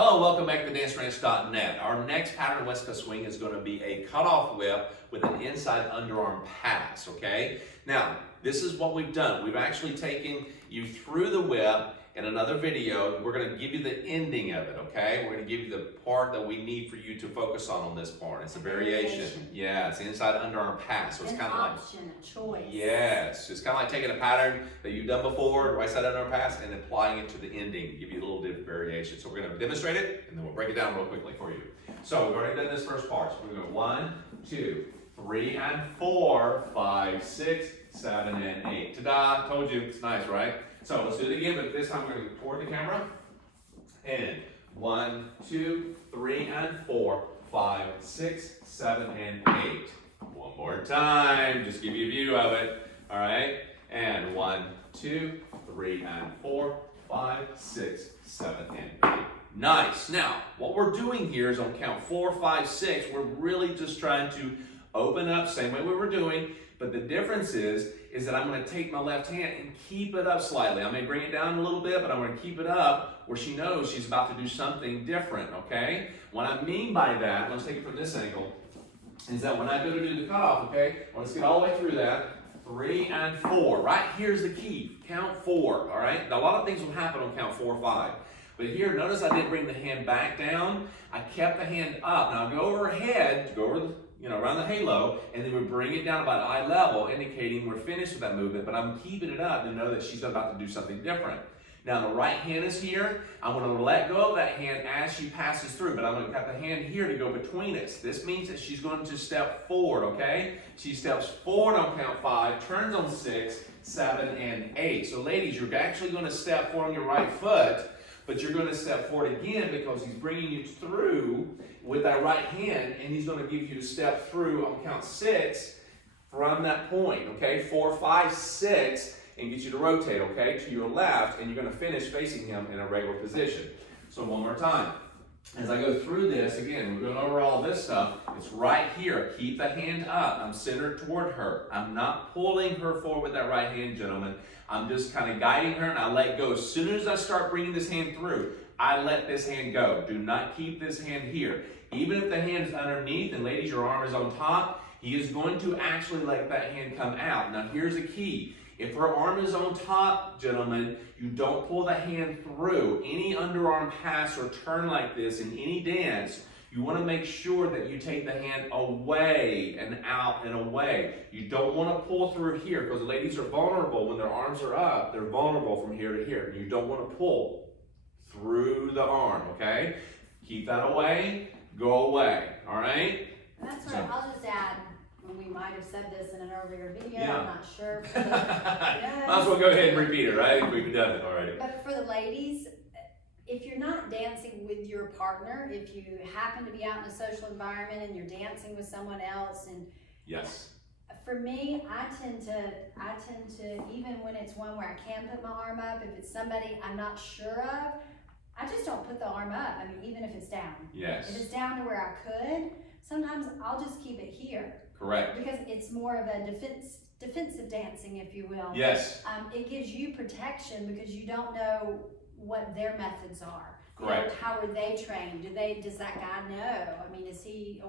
Hello, welcome back to DanceRanch.net. Our next pattern West Coast swing is going to be a cutoff whip with an inside underarm pass, okay? Now, this is what we've done. We've actually taken you through the whip in another video. We're going to give you the ending of it, okay? We're going to give you the part that we need for you to focus on this part. It's a variation. Yeah, it's the inside underarm pass. So it's kind of like a choice. Yes, it's kind of like taking a pattern that you've done before, right side underarm pass, and applying it to the ending, give you a little different variation. So we're going to demonstrate it, and then we'll break it down real quickly for you. So we've already done this first part. So we're going to go 1, 2, 3, and 4, 5, 6, 7, and 8. Ta-da! Told you, it's nice, right? So let's do it again, but this time we're going to go toward the camera. And 1, 2, 3, and 4, 5, 6, 7, and 8. One more time, just give you a view of it. All right, and 1, 2, 3, and 4, 5, 6, 7, and 8. Nice. Now, what we're doing here is on count 4, 5, 6, we're really just trying to open up, same way we were doing, but the difference is that I'm going to take my left hand and keep it up slightly. I may bring it down a little bit, but I'm going to keep it up where she knows she's about to do something different, okay? What I mean by that, let's take it from this angle, is that when I go to do the cutoff, okay, let's get all the way through that, 3 and 4. Right here's the key, count 4, all right? Now, a lot of things will happen on count 4 or 5. But here, notice I didn't bring the hand back down. I kept the hand up. Now, go over her head, go over the, around the halo, and then we bring it down about eye level, indicating we're finished with that movement, but I'm keeping it up to know that she's about to do something different. Now, the right hand is here. I'm going to let go of that hand as she passes through, but I'm going to cut the hand here to go between us. This means that she's going to step forward, okay? She steps forward on count 5, turns on 6, 7, and 8. So, ladies, you're actually going to step forward on your right foot, but you're going to step forward again because he's bringing you through with that right hand, and he's going to give you to step through on count 6 from that point, okay? 4, 5, 6, and get you to rotate, okay, to your left, and you're going to finish facing him in a regular position. So one more time. As I go through this, again, we're going over all this stuff. It's right here. Keep the hand up. I'm centered toward her. I'm not pulling her forward with that right hand, gentlemen. I'm just kind of guiding her, and I let go. As soon as I start bringing this hand through, I let this hand go. Do not keep this hand here. Even if the hand is underneath, and ladies, your arm is on top, he is going to actually let that hand come out. Now, here's the key. If her arm is on top, gentlemen, you don't pull the hand through. Any underarm pass or turn like this in any dance, you want to make sure that you take the hand away and out and away. You don't want to pull through here because the ladies are vulnerable when their arms are up. They're vulnerable from here to here. You don't want to pull through the arm, okay? Keep that away, go away, all right? That's right. So, I'll just add, we might have said this in an earlier video, yeah. I'm not sure. Might as well go ahead and repeat it, right? We've done it already. But for the ladies, if you're not dancing with your partner, if you happen to be out in a social environment and you're dancing with someone else, and yes, for me, I tend to, even when it's one where I can put my arm up, if it's somebody I'm not sure of, I just don't put the arm up. I mean, even if it's down. Yes. If it's down to where I could, sometimes I'll just keep it here. Correct. Because it's more of a defensive dancing, if you will. Yes. It gives you protection because you don't know what their methods are. Correct. You know, how are they trained? Does that guy know? I mean, is he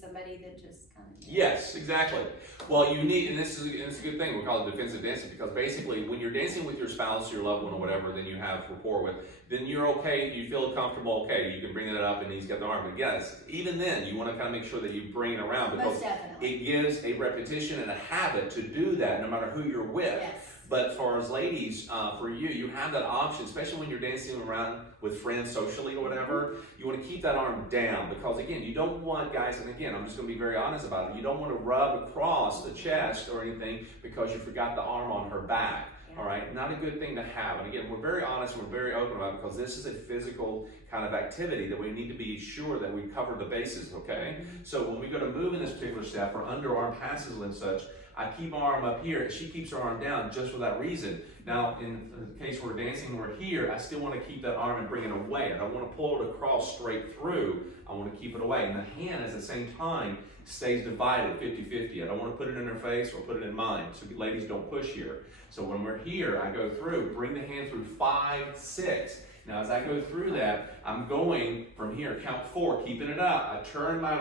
somebody that just kind of... Yes, exactly. Well, you need, and it's a good thing, we call it defensive dancing, because basically when you're dancing with your spouse, your loved one, or whatever, then you have rapport with, then you're okay, you feel comfortable, okay, you can bring that up and he's got the arm. But yes, even then, you want to kind of make sure that you bring it around because it gives a repetition and a habit to do that no matter who you're with. Yes. But for us ladies, for you have that option, especially when you're dancing around with friends socially or whatever, you want to keep that arm down because again, you don't want guys, and again, I'm just going to be very honest about it, you don't want to rub across the chest or anything because you forgot the arm on her back. All right, not a good thing to have. And again, we're very honest and we're very open about it because this is a physical kind of activity that we need to be sure that we cover the bases, okay? So when we go to move in this particular step for underarm passes and such, I keep my arm up here, and she keeps her arm down just for that reason. Now, in the case we're dancing, we're here, I still want to keep that arm and bring it away. I don't want to pull it across straight through. I want to keep it away. And the hand, at the same time, stays divided 50-50. I don't want to put it in her face or put it in mine. So ladies, don't push here. So when we're here, I go through, bring the hand through 5, 6. Now as I go through that, I'm going from here, count 4, keeping it up. I turn my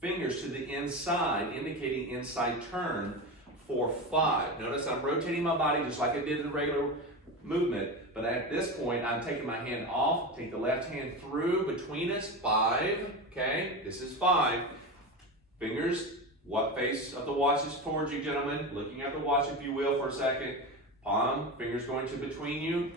fingers to the inside, indicating inside turn for 5. Notice I'm rotating my body just like I did in the regular movement, but at this point, I'm taking my hand off, take the left hand through between us, 5, okay? This is 5. Fingers, what face of the watch is towards you, gentlemen? Looking at the watch, if you will, for a second. Palm, fingers going to between you.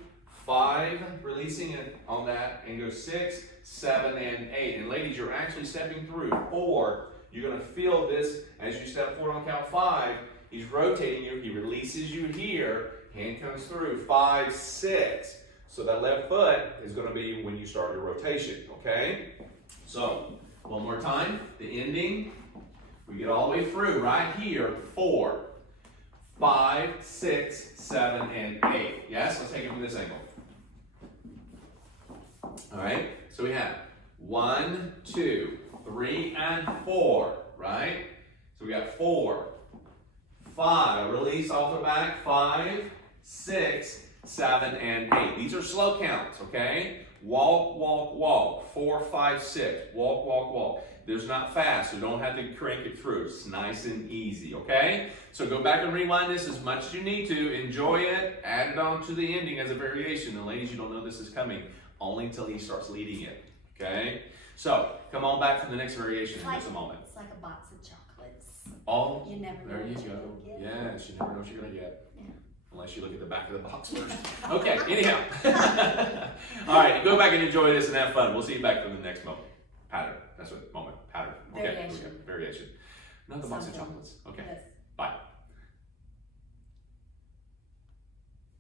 5, releasing it on that, and go 6, 7, and 8. And ladies, you're actually stepping through. 4, you're gonna feel this as you step forward on count 5. He's rotating you, he releases you here, hand comes through, 5, 6. So that left foot is gonna be when you start your rotation, okay? So, one more time, the ending, we get all the way through right here, 4, 5, 6, 7, and 8. Yes, let's take it from this angle. All right, so we have 1, 2, 3, and 4, right? So we got 4, 5, release off the back, 5, 6, 7, and 8. These are slow counts, okay? Walk, walk, walk, 4, 5, 6, walk, walk, walk. There's not fast, so don't have to crank it through. It's nice and easy, okay? So go back and rewind this as much as you need to. Enjoy it, add it on to the ending as a variation. And ladies, you don't know this is coming only until he starts leading it, okay? So come on back for the next variation in just a moment. It's like a box of chocolates. Oh, You never know there you what you're go. gonna get. Yes, you never know what you're gonna get. Yeah. Unless you look at the back of the box first. Okay, anyhow. All right, go back and enjoy this and have fun. We'll see you back for the next moment. Pattern. That's what moment. Pattern. Okay. Variation. Variation. Not the box of Something. chocolates. Okay. Yes. Bye.